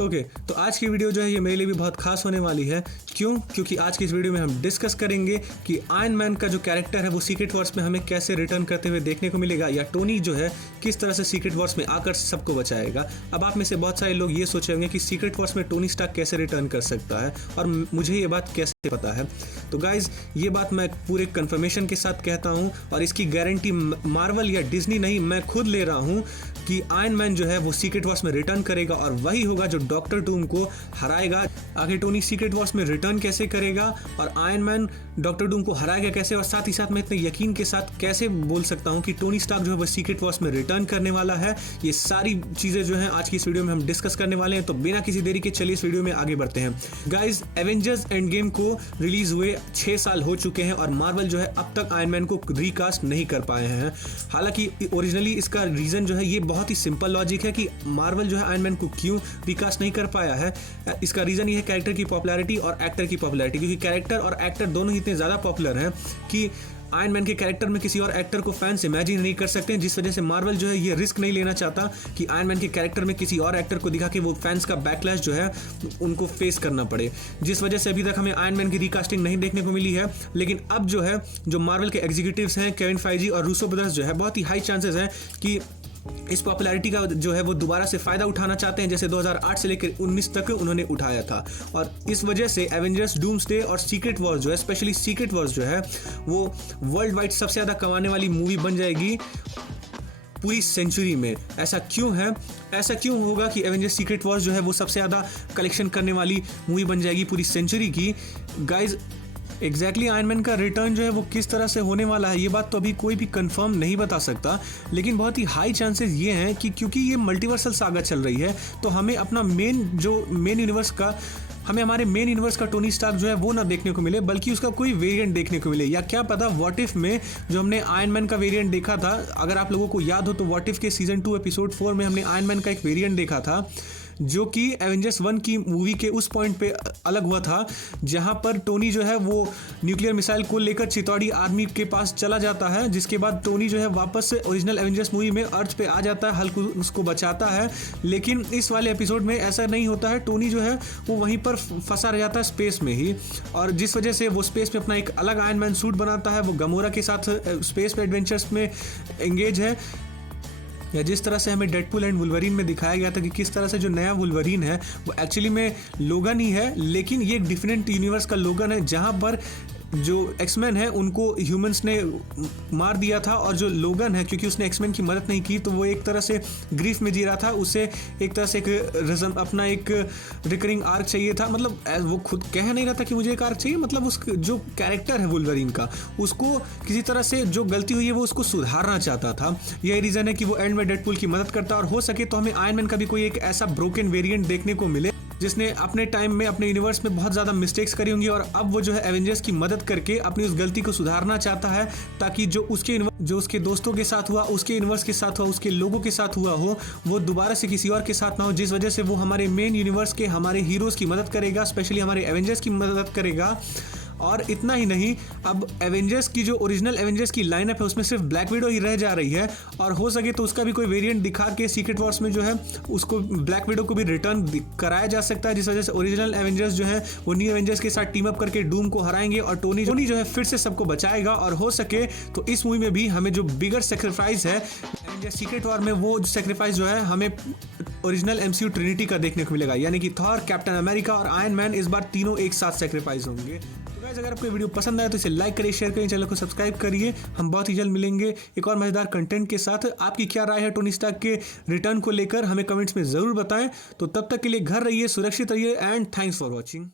Okay, तो आज की वीडियो जो है ये मेरे लिए भी बहुत खास होने वाली है। क्यों? क्योंकि आज की इस वीडियो में हम डिस्कस करेंगे कि आयरन मैन का जो कैरेक्टर है वो सीक्रेट वॉर्स में हमें कैसे रिटर्न करते हुए देखने को मिलेगा, या टोनी जो है किस तरह से सीक्रेट वॉर्स में आकर सबको बचाएगा। अब आप में से बहुत सारे लोग ये सोचे होंगे कि सीक्रेट वॉर्स में टोनी स्टार्क कैसे रिटर्न कर सकता है, और मुझे ये बात कैसे पता है। तो गाइज, ये बात मैं पूरे कंफर्मेशन के साथ कहता हूँ, और इसकी गारंटी मार्वल या डिज्नी नहीं, मैं खुद ले रहा हूँ कि आयरन मैन जो है वो सीक्रेट वॉर्स में रिटर्न करेगा, और वही होगा जो डॉक्टर डूम को हराएगा। आगे टोनी सीक्रेट वॉर्स में रिटर्न कैसे करेगा, और आयरन मैन डॉक्टर डूम को हराएगा कैसे, और साथ ही साथ मैं इतने यकीन के साथ कैसे बोल सकता हूँ कि टोनी स्टार्क जो है वो सीक्रेट वॉर्स में रिटर्न करने वाला है। ये सारी चीज़ें जो हैं आज की इस वीडियो में हम डिस्कस करने वाले हैं। तो बिना किसी देरी के चलिए इस वीडियो में आगे बढ़ते हैं। गाइज, एवेंजर्स एंड गेम को रिलीज हुए 6 साल हो चुके हैं, और मार्वल जो है अब तक आयरन मैन को रिकास्ट नहीं कर पाए हैं। हालांकि ओरिजिनली इसका रीज़न जो है ये बहुत ही सिंपल लॉजिक है कि मार्वल जो है आयरन मैन को क्यों रिकास्ट नहीं कर पाया है। इसका रीज़न ये है कैरेक्टर की पॉपुलैरिटी और एक्टर की पॉपुलैरिटी, क्योंकि कैरेक्टर और एक्टर दोनों ही इतने ज़्यादा पॉपुलर हैं कि आयरन मैन के कैरेक्टर में किसी और एक्टर को फैंस इमेजिन नहीं कर सकते हैं, जिस वजह से मार्वल जो है ये रिस्क नहीं लेना चाहता कि आयरन मैन के कैरेक्टर में किसी और एक्टर को दिखा के वो फैंस का बैकलैश जो है उनको फेस करना पड़े, जिस वजह से अभी तक हमें आयरन मैन की रिकास्टिंग नहीं देखने को मिली है। लेकिन अब जो है जो मार्वल के एग्जीक्यूटिव्स हैं, केविन फाइजी और रूसो ब्रदर्स जो है, बहुत ही हाई चांसेस हैं कि इस पॉपुलैरिटी का जो है वो दोबारा से फ़ायदा उठाना चाहते हैं, जैसे 2008 से लेकर 19 तक उन्होंने उठाया था। और इस वजह से एवेंजर्स डूम्सडे और सीक्रेट वॉर्स जो है, स्पेशली सीक्रेट वॉर्स जो है वो वर्ल्ड वाइड सबसे ज़्यादा कमाने वाली मूवी बन जाएगी पूरी सेंचुरी में। ऐसा क्यों है? ऐसा क्यों होगा कि एवेंजर्स सीक्रेट वॉर्स जो है वो सबसे ज़्यादा कलेक्शन करने वाली मूवी बन जाएगी पूरी सेंचुरी की? गाइज, एग्जैक्टली आयरन मैन का रिटर्न जो है वो किस तरह से होने वाला है, ये बात तो अभी कोई भी कंफर्म नहीं बता सकता, लेकिन बहुत ही हाई चांसेस ये हैं कि क्योंकि ये मल्टीवर्सल सागा चल रही है, तो हमें अपना हमारे मेन यूनिवर्स का टोनी स्टार्क जो है वो ना देखने को मिले, बल्कि उसका कोई वेरिएंट देखने को मिले। या क्या पता व्हाट इफ में जो हमने आयरन मैन का वेरिएंट देखा था, अगर आप लोगों को याद हो तो व्हाट इफ के सीजन 2 एपिसोड 4 में हमने आयरन मैन का एक वेरिएंट देखा था जो कि एवेंजर्स 1 की मूवी के उस पॉइंट पे अलग हुआ था, जहां पर टोनी जो है वो न्यूक्लियर मिसाइल को लेकर चितौड़ी आर्मी के पास चला जाता है, जिसके बाद टोनी जो है वापस से ओरिजिनल एवेंजर्स मूवी में अर्थ पे आ जाता है, हल्क उसको बचाता है। लेकिन इस वाले एपिसोड में ऐसा नहीं होता है, टोनी जो है वो वहीं पर फंसा रह जाता है स्पेस में ही, और जिस वजह से वो स्पेस में अपना एक अलग आयरन मैन सूट बनाता है। वो गमोरा के साथ स्पेस में एडवेंचर्स में एंगेज है, या जिस तरह से हमें डेडपूल एंड वुल्वरीन में दिखाया गया था कि किस तरह से जो नया वुल्वरीन है वो एक्चुअली में लोगन ही है, लेकिन ये एक डिफरेंट यूनिवर्स का लोगन है, जहां पर जो एक्समैन है उनको ह्यूमंस ने मार दिया था, और जो लोगन है क्योंकि उसने एक्समैन की मदद नहीं की तो वो एक तरह से ग्रीफ में जी रहा था। उसे एक तरह से अपना एक रिकरिंग आर्क चाहिए था, मतलब वो खुद कह नहीं रहा था कि मुझे एक आर्क चाहिए, मतलब उस जो कैरेक्टर है वुल्वरीन का, उसको किसी तरह से जो गलती हुई है वो उसको सुधारना चाहता था। यही रीज़न है कि वो एंड में डेडपूल की मदद करता है, और हो सके तो हमें आयरन मैन का भी कोई एक ऐसा ब्रोकन वेरिएंट देखने को मिले जिसने अपने टाइम में अपने यूनिवर्स में बहुत ज़्यादा मिस्टेक्स करी होंगी, और अब वो जो है एवेंजर्स की मदद करके अपनी उस गलती को सुधारना चाहता है, ताकि जो उसके दोस्तों के साथ हुआ, उसके यूनिवर्स के साथ हुआ, उसके लोगों के साथ हुआ हो, वो दोबारा से किसी और के साथ ना हो, जिस वजह से वो हमारे मेन यूनिवर्स के हमारे हीरोज़ की मदद करेगा, स्पेशली हमारे एवेंजर्स की मदद करेगा। और इतना ही नहीं, अब एवेंजर्स की जो ओरिजिनल एवेंजर्स की लाइनअप है उसमें सिर्फ ब्लैक विडो ही रह जा रही है, और हो सके तो उसका भी कोई वेरिएंट दिखा के सीक्रेट वॉर्स में जो है उसको ब्लैक विडो को भी रिटर्न कराया जा सकता है, जिस वजह से ओरिजिनल एवेंजर्स जो है वो न्यू एवेंजर्स के साथ टीम अप करके डूम को हराएंगे, और टोनी जो है फिर से सबको बचाएगा। और हो सके तो इस मूवी में भी हमें जो बिगर सेक्रीफाइस है एवेंजर्स सीक्रेट वॉर में, वो सेक्रीफाइस जो है हमें ओरिजिनल एमसीयू ट्रिनिटी का देखने को मिलेगा, यानी कि थॉर, कैप्टन अमेरिका और आयरन मैन इस बार तीनों एक साथ सेक्रीफाइस होंगे। तो गाइस, अगर आपको वीडियो पसंद आया तो इसे लाइक करिए, शेयर करिए, चैनल को सब्सक्राइब करिए। हम बहुत ही जल्द मिलेंगे एक और मजेदार कंटेंट के साथ। आपकी क्या राय है टोनी स्टार्क के रिटर्न को लेकर, हमें कमेंट्स में जरूर बताएं। तो तब तक के लिए घर रहिए, सुरक्षित रहिए, एंड थैंक्स फॉर वॉचिंग।